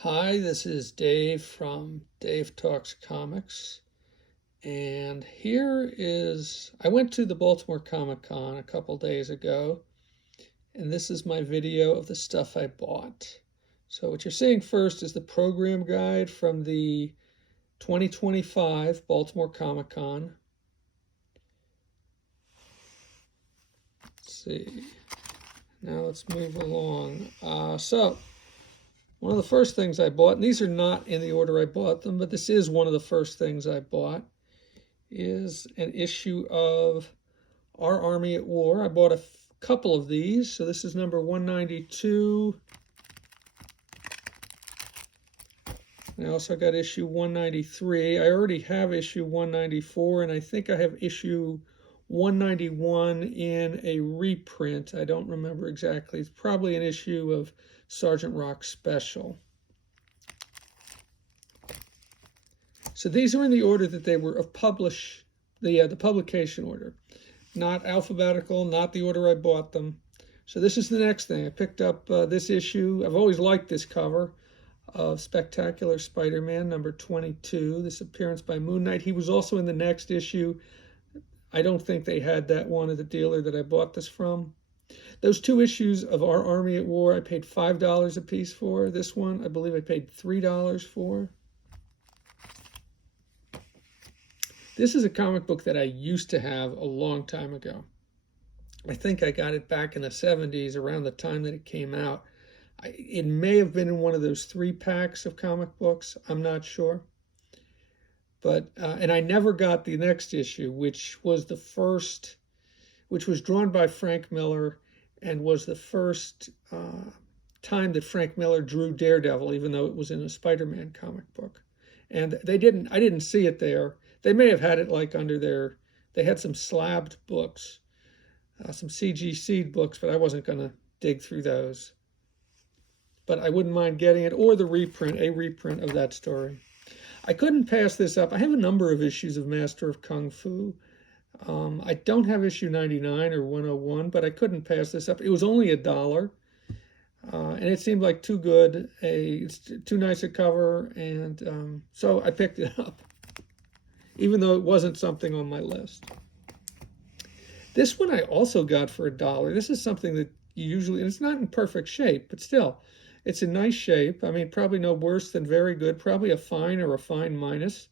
Hi, this is Dave from Dave Talks Comics, and I went to the Baltimore Comic Con a couple days ago, and this is my video of the stuff I bought. So what you're seeing first is the program guide from the 2025 Baltimore Comic Con. Let's see. Now let's move along. One of the first things I bought, and these are not in the order I bought them, but this is one of the first things I bought, is an issue of Our Army at War. I bought a couple of these. So this is number 192. And I also got issue 193. I already have issue 194, and I think I have issue 191 in a reprint. I don't remember exactly. It's probably an issue of Sergeant Rock Special. So these are in the order that they were of the publication order, not alphabetical, not the order I bought them. So this is the next thing. I picked up this issue. I've always liked this cover of Spectacular Spider-Man number 22, this appearance by Moon Knight. He was also in the next issue. I don't think they had that one at the dealer that I bought this from. Those two issues of Our Army at War, I paid $5 a piece for. This one, I believe I paid $3 for. This is a comic book that I used to have a long time ago. I think I got it back in the 70s, around the time that it came out. It may have been in one of those 3-packs of comic books. I'm not sure. But and I never got the next issue, which was drawn by Frank Miller and was the first time that Frank Miller drew Daredevil, even though it was in a Spider-Man comic book. And I didn't see it there. They may have had it like under they had some slabbed books, some CG Seed books, but I wasn't going to dig through those. But I wouldn't mind getting it, or a reprint of that story. I couldn't pass this up. I have a number of issues of Master of Kung Fu. I don't have issue 99 or 101, but I couldn't pass this up. It was only $1, and it seemed like too good, it's too nice a cover, and so I picked it up, even though it wasn't something on my list. This one I also got for $1. This is something that you usually, and it's not in perfect shape, but still, it's in nice shape. I mean, probably no worse than very good, probably a fine or a fine minus.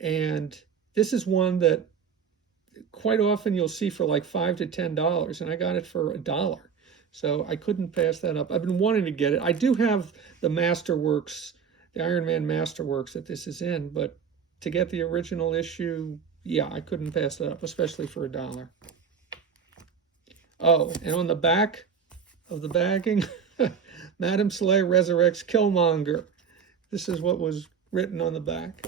And this is one that quite often you'll see for like $5 to $10, and I got it for $1. So I couldn't pass that up. I've been wanting to get it. I do have the Masterworks, the Iron Man Masterworks that this is in, but to get the original issue, yeah, I couldn't pass that up, especially for $1. Oh, and on the back of the bagging, Madam Slay resurrects Killmonger. This is what was written on the back.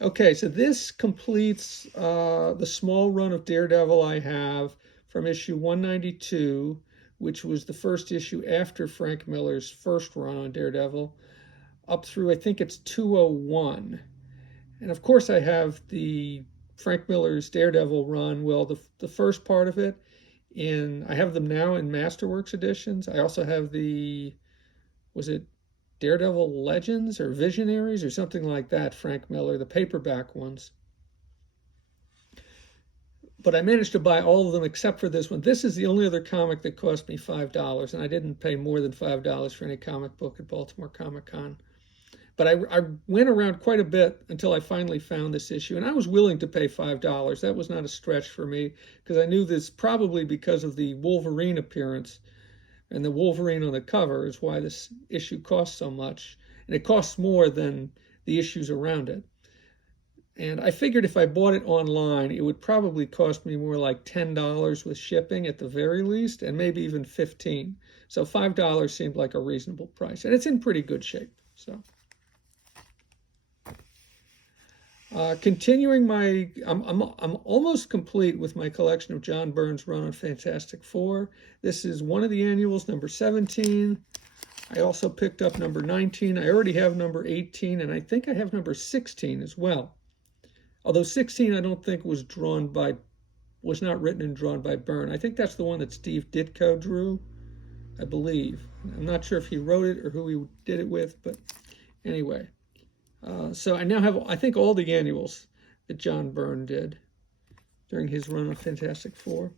Okay, so this completes the small run of Daredevil I have from issue 192, which was the first issue after Frank Miller's first run on Daredevil, up through, I think it's 201. And of course I have the Frank Miller's Daredevil run, well, the first part of it, I have them now in Masterworks editions. I also have was it Daredevil Legends or Visionaries or something like that, Frank Miller, the paperback ones. But I managed to buy all of them except for this one. This is the only other comic that cost me $5, and I didn't pay more than $5 for any comic book at Baltimore Comic Con. But I went around quite a bit until I finally found this issue, and I was willing to pay $5. That was not a stretch for me, because I knew this probably because of the Wolverine appearance, and the Wolverine on the cover is why this issue costs so much, and it costs more than the issues around it. And I figured if I bought it online, it would probably cost me more like $10 with shipping at the very least, and maybe even $15. So $5 seemed like a reasonable price, and it's in pretty good shape. So. Continuing I'm almost complete with my collection of John Byrne's run on Fantastic Four. This is one of the annuals, number 17. I also picked up number 19. I already have number 18, and I think I have number 16 as well. Although 16 I don't think was not written and drawn by Byrne. I think that's the one that Steve Ditko drew. I believe. I'm not sure if he wrote it or who he did it with, but anyway. So I now have, I think, all the annuals that John Byrne did during his run of Fantastic Four.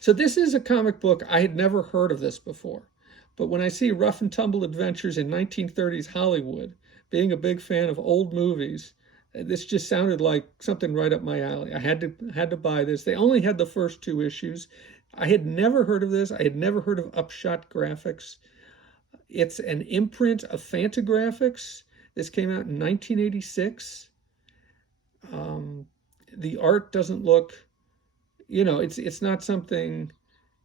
So this is a comic book. I had never heard of this before. But when I see Rough and Tumble Adventures in 1930s Hollywood, being a big fan of old movies, this just sounded like something right up my alley. I had to buy this. They only had the first 2 issues. I had never heard of this. I had never heard of Upshot Graphics. It's an imprint of Fantagraphics. This came out in 1986. The art doesn't look, it's not something.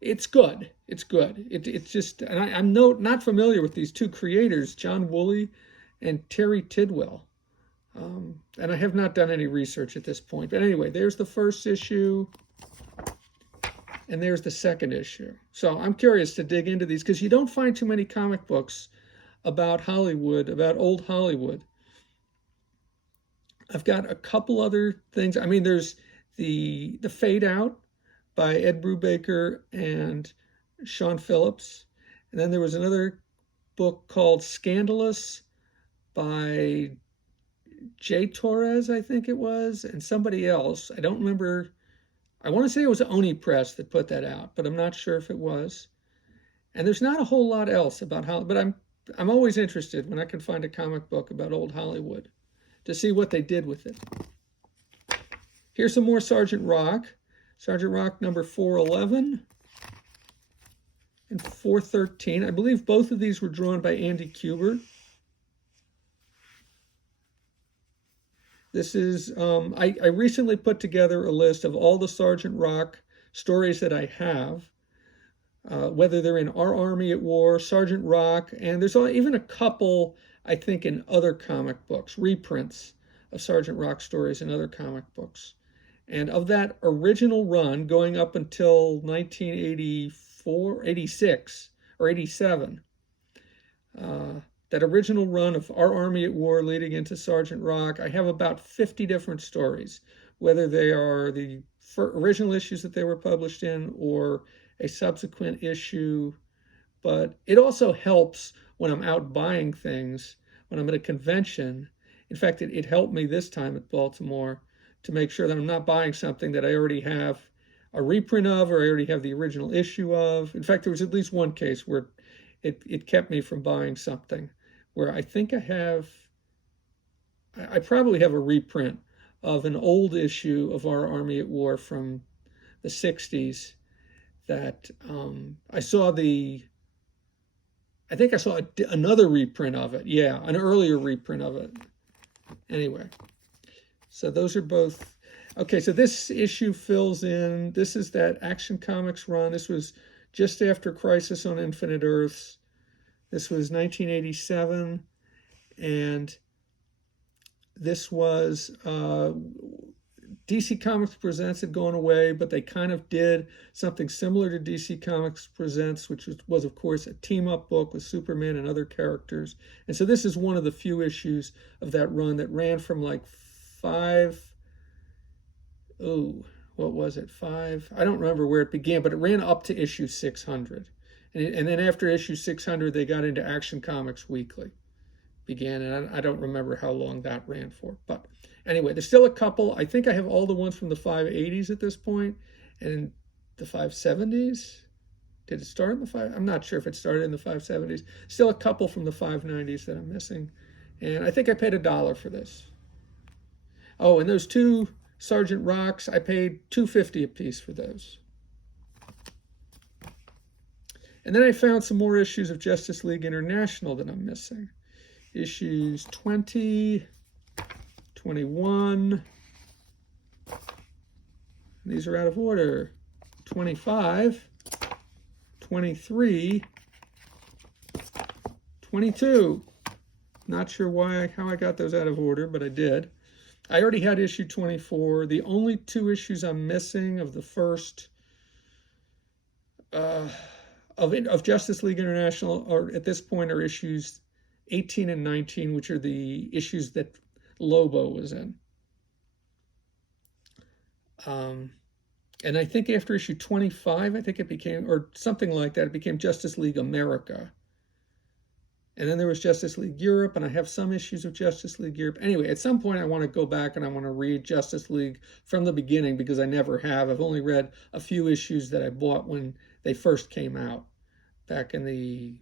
It's good. It's good. It's just, and I'm not familiar with these 2 creators, John Woolley and Terry Tidwell. And I have not done any research at this point. But anyway, there's the first issue, and there's the second issue. So I'm curious to dig into these because you don't find too many comic books about Hollywood, about old Hollywood. I've got a couple other things. I mean, there's the Fade Out by Ed Brubaker and Sean Phillips. And then there was another book called Scandalous by Jay Torres, I think it was, and somebody else. I don't remember. I want to say it was Oni Press that put that out, but I'm not sure if it was. And there's not a whole lot else about how, but I'm always interested when I can find a comic book about old Hollywood to see what they did with it. Here's some more Sergeant Rock. Sergeant Rock number 411 and 413. I believe both of these were drawn by Andy Kubert. This is, I recently put together a list of all the Sergeant Rock stories that I have, whether they're in Our Army at War, Sergeant Rock, and there's even a couple, I think, in other comic books, reprints of Sergeant Rock stories in other comic books. And of that original run, going up until 1984, 86, or 87, that original run of Our Army at War leading into Sergeant Rock, I have about 50 different stories, whether they are the original issues that they were published in or a subsequent issue. But it also helps when I'm out buying things, when I'm at a convention. In fact, it helped me this time at Baltimore to make sure that I'm not buying something that I already have a reprint of or I already have the original issue of. In fact, there was at least one case where it kept me from buying something where I think I probably have a reprint of an old issue of Our Army at War from the 60s that I think I saw another reprint of it. Yeah, an earlier reprint of it. Anyway, so those are both. Okay, so this issue fills in. This is that Action Comics run. This was just after Crisis on Infinite Earths. This was 1987, and this was DC Comics Presents had gone away, but they kind of did something similar to DC Comics Presents, which was of course, a team-up book with Superman and other characters. And so this is one of the few issues of that run that ran from like 5, what was it, 5? I don't remember where it began, but it ran up to issue 600. And then after issue 600, they got into Action Comics Weekly. Began, and I don't remember how long that ran for. But anyway, there's still a couple. I think I have all the ones from the 580s at this point, and the 570s. Did it start in the 5? I'm not sure if it started in the 570s. Still a couple from the 590s that I'm missing. And I think I paid $1 for this. Oh, and those 2 Sergeant Rocks, I paid $2.50 a piece for those. And then I found some more issues of Justice League International that I'm missing. Issues 20, 21. These are out of order. 25, 23, 22. Not sure how I got those out of order, but I did. I already had issue 24. The only 2 issues I'm missing of the first of Justice League International are at this point are issues 18 and 19, which are the issues that Lobo was in. And I think after issue 25, I think it became, or something like that, it became Justice League America. And then there was Justice League Europe, and I have some issues of Justice League Europe. Anyway, at some point I want to go back and I want to read Justice League from the beginning because I never have. I've only read a few issues that I bought when they first came out back in the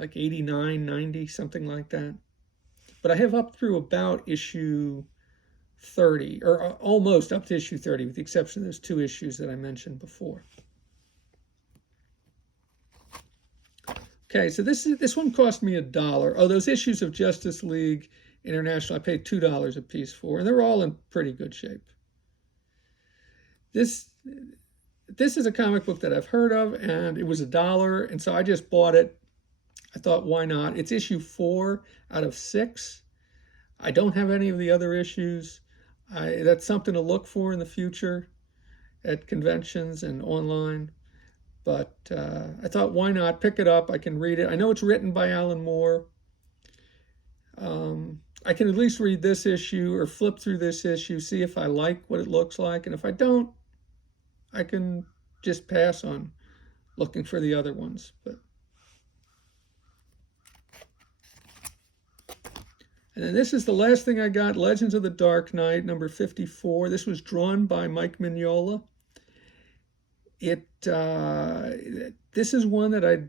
like 89, 90, something like that. But I have up through about issue 30, or almost up to issue 30, with the exception of those two issues that I mentioned before. Okay, so this one cost me $1. Oh, those issues of Justice League International I paid $2 a piece for, and they're all in pretty good shape. This is a comic book that I've heard of, and it was $1, and so I just bought it. I thought, why not? It's issue 4 out of 6. I don't have any of the other issues. That's something to look for in the future at conventions and online. But I thought, why not? Pick it up. I can read it. I know it's written by Alan Moore. I can at least read this issue or flip through this issue, see if I like what it looks like. And if I don't, I can just pass on looking for the other ones. And then this is the last thing I got, Legends of the Dark Knight, number 54. This was drawn by Mike Mignola. This is one that I've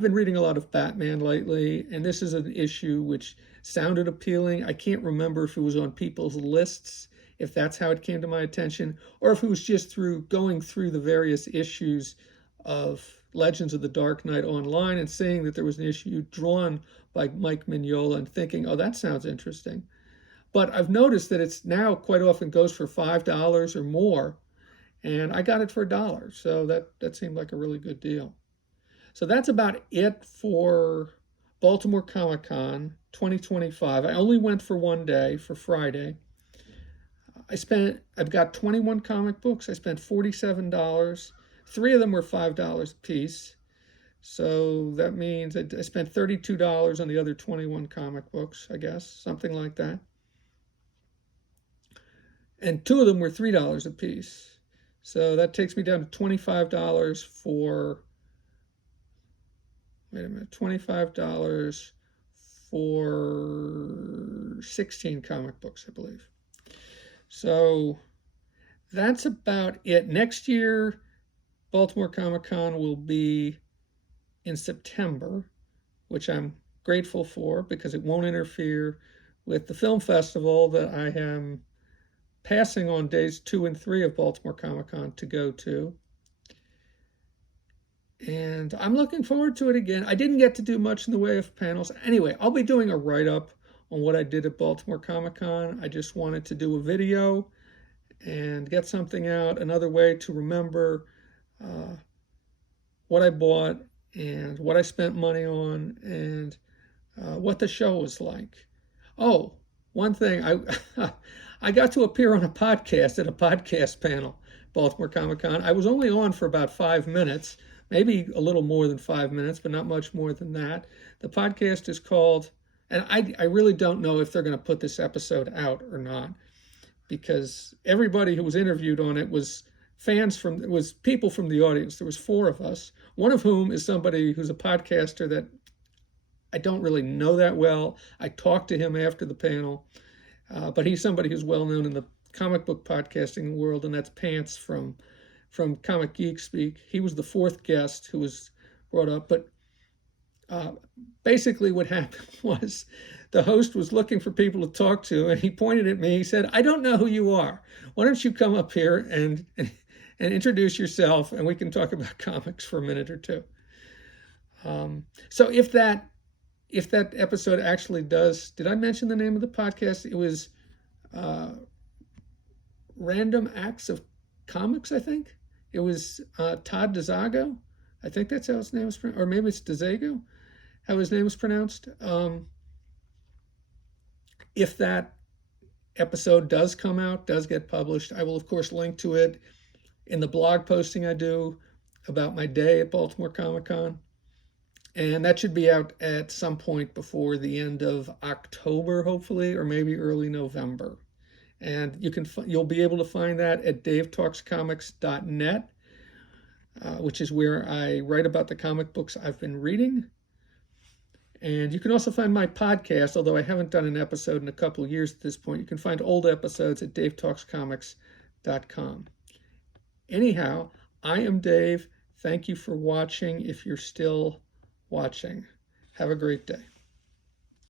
been reading a lot of Batman lately, and this is an issue which sounded appealing. I can't remember if it was on people's lists, if that's how it came to my attention, or if it was just going through the various issues of Legends of the Dark Knight online and seeing that there was an issue drawn by Mike Mignola and thinking, oh, that sounds interesting. But I've noticed that it's now quite often goes for $5 or more. And I got it for $1, so that seemed like a really good deal. So that's about it for Baltimore Comic Con 2025. I only went for one day, for Friday. I've got 21 comic books. I spent $47. 3 of them were $5 a piece. So that means I spent $32 on the other 21 comic books, I guess, something like that. And 2 of them were $3 a piece. So that takes me down to $25 for, wait a minute, $25 for 16 comic books, I believe. So that's about it. Next year, Baltimore Comic Con will be in September, which I'm grateful for because it won't interfere with the film festival that I am passing on days 2 and 3 of Baltimore Comic Con to go to. And I'm looking forward to it again. I didn't get to do much in the way of panels. Anyway, I'll be doing a write-up on what I did at Baltimore Comic Con. I just wanted to do a video and get something out, another way to remember what I bought and what I spent money on and what the show was like. Oh, one thing, I got to appear on a podcast at a podcast panel, Baltimore Comic Con. I was only on for about 5 minutes, maybe a little more than 5 minutes, but not much more than that. The podcast is called, and I really don't know if they're going to put this episode out or not, because everybody who was interviewed on it was people from the audience. There was 4 of us, one of whom is somebody who's a podcaster that I don't really know that well. I talked to him after the panel, but he's somebody who's well known in the comic book podcasting world, and that's Pants from Comic Geek Speak. He was the 4th guest who was brought up, but basically what happened was the host was looking for people to talk to, and he pointed at me. He said, I don't know who you are. Why don't you come up here and introduce yourself, and we can talk about comics for a minute or two. So if that episode actually does, did I mention the name of the podcast? It was Random Acts of Comics, I think. It was Todd DeZago. I think that's how his name was pronounced, or maybe it's DeZago, how his name was pronounced. If that episode does come out, does get published, I will, of course, link to it in the blog posting I do about my day at Baltimore Comic Con. And that should be out at some point before the end of October, hopefully, or maybe early November. And you'll be able to find that at davetalkscomics.net, which is where I write about the comic books I've been reading. And you can also find my podcast, although I haven't done an episode in a couple of years at this point. You can find old episodes at davetalkscomics.com. Anyhow, I am Dave. Thank you for watching if you're still watching. Have a great day.